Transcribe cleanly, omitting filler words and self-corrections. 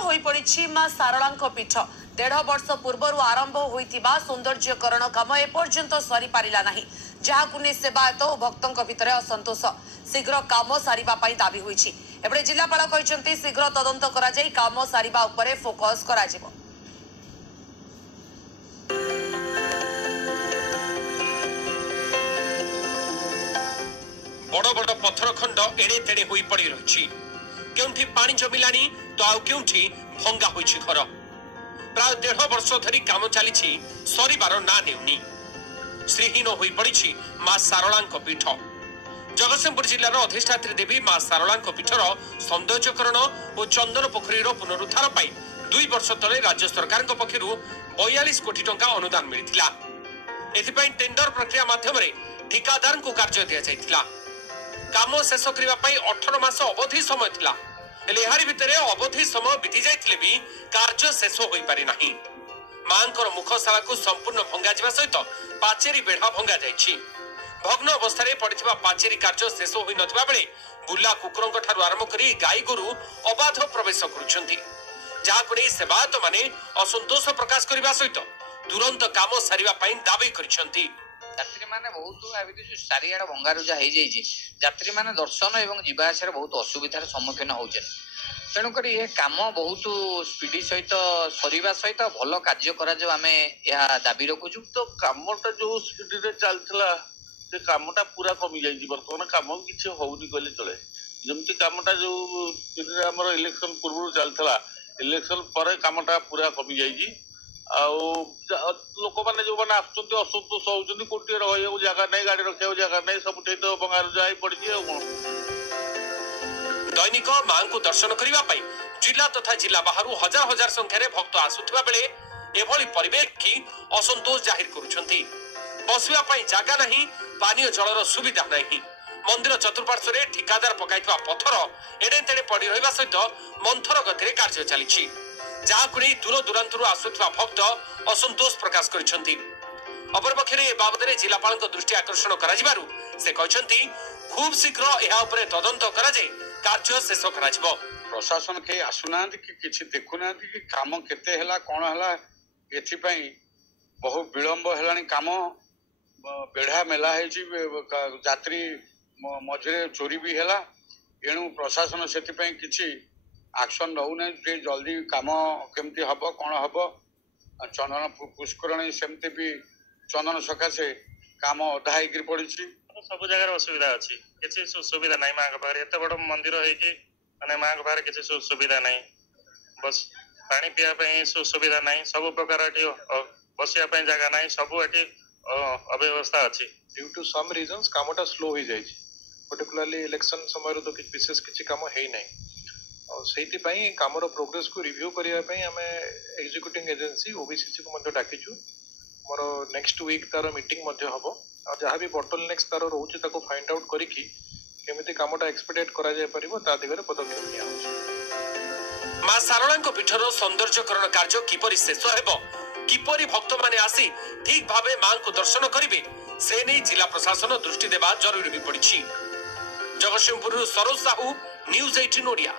होई पड़ी मां सारला पीठ 1.5 वर्ष पूर्व आरंभ होता सौंदर्यकरण काम एपर्यंत सरी पारा ना जहाँ सेवायत और भक्तों भितर असंतोष शीघ्र काम सारे दाबी होती एपटे जिलापाल कहते शीघ्र तदंत करा काम सारिबा उपरे फोकस करा जिवो। बड़ बड़ पत्थर खंड एड़े तेड़े होई पड़ी रही केउठी पानी जमिलानी तो आउ केउठी भंगा होइछि घर प्राय 1.5 वर्ष धरी काम चली सरिबार ना नेउनी श्रीहीन होई पड़ी मां सारला पीठ जगतसिंहपुर जिलार अधिष्ठात्री देवी मां सारला पीठर सौंदर्यकरण और चंदन पोखरी पुनरुद्धार पाई 2 वर्ष तले राज्य सरकार पक्षर 42 कोटी टंका अनुदान मिलता एथिपाई टेंडर प्रक्रिया माध्यम ठिकादार को कार्य दि जाइथिला काम शेष करने 18 मास अवधि समय थिला एहारी भितर अवधि समय बीती जाइथिले भी कार्य शेष होई पारि नाही मांकर मुखशाला को संपूर्ण भंगा जिबा सहित पाचेरी बेढ़ा भंगा जाइछि भग्न अवस्था रे पड़िथिबा पाचेरी कार्य शेष होई नथिबा बेले बुला कुकुरंक ठारु आरंभ करी गाई गोरु अबाध प्रवेश करुछंती जाहाको नै सेवायत माने असंतोष प्रकाश करबा सहित तुरंत काम सारिबा पई दाबी करिसंती यात्री माने बहुत चारिआड़ भंगारुजा हो जाइए यात्री माने दर्शन एवं जीवाआसार बहुत असुविधार सम्मुखीन होचे तेणुक ये कम बहुत स्पीड सहित सरिबा सहित भल कार्य करा जो आमे या दाबी रखुछु तो कामटा जो स्पीड रे चलथला से कामटा पूरा कमी जाई वर्तमान काम किछि होउनी कहले चले जेमति कामटा जो स्पीड रे हमर इलेक्शन पूर्व चलथला इलेक्शन पर कामटा पूरा कमी जाई लोक मैंने जो मैंने असंतोष होती कोटी रहा जगह नहीं गाड़ी रखा जगह नहीं सब तो बंगार जाई पड़ी दैनिक मां को दर्शन करने जिला तथा जिला बाहर हजार हजार संख्यार भक्त आसुवा बेले एभली परिवेश की असंतोष जाहिर करुछंती बसवाई जगह नहीं पानीय जलर सुविधा नहीं मंदिर चतुर्पार्श्व ठिकादार पकाइथिबा पत्थर एड़े तेड़े पड़ी रहिबा सहित मंथर गति कार्य चली जहां दूर दूरांतर आसुवा भक्त असंतोष प्रकाश करिसेंती अपरपक्षे ए बाबद जिलापाल दृष्टि आकर्षण करा से कहते खूब शीघ्र यह तदंत करा कार्य शेष करा प्रशासन के आसुना कि किसी देखुना कि काम केते हला कौन हला एथिपाई बहु विलंब हेलानी काम बेढ़ा मेला यात्री मझे चोरी भी है एणु प्रशासन से किसी एक्शन नौना जल्दी काम केमती हम कौन हम चंदन पुष्करणी सेमती भी चंदन सकाशे काम अधा हो पड़ी सब जगह असुविधा अच्छी किसी सुविधा ना माँ पाखे एत बड़ मंदिर होने माँ पाखे किसी सुविधा ना बस पानी पीवाई सुविधा ना सब प्रकार बसापी जगह ना सब ये अव्यवस्था अच्छी ड्यू टू सम रीजन्स कामटा स्लो हो जाए पर्टिकुलरली इलेक्शन समय तो विशेष किसी काम है ना से कमर प्रोग्रेस को रिव्यू करने आम एग्जीक्यूटिंग एजेंसी ओबीसीसी को डाकिचु मोर नेक्स्ट वीक तार मीटिंग हम जहाँ भी बॉटलनेक्स तार रोचे फाइंड आउट करके केमिति कामटा एक्सपेडिएट करा जाय परिबो ता दिगरे पदक्षेप निया होछि। मां सारला पीठर सौंदर्यकरण कार्य किपरि शेष हेबो किपरि भक्त माने आसी ठीक भावे मां को दर्शन करिवे से नै जिला प्रशासन दृष्टि देबा जरूरी भी पड़िछि। जगतसिंहपुर सरोज साहू न्यूज 18 ओडिया।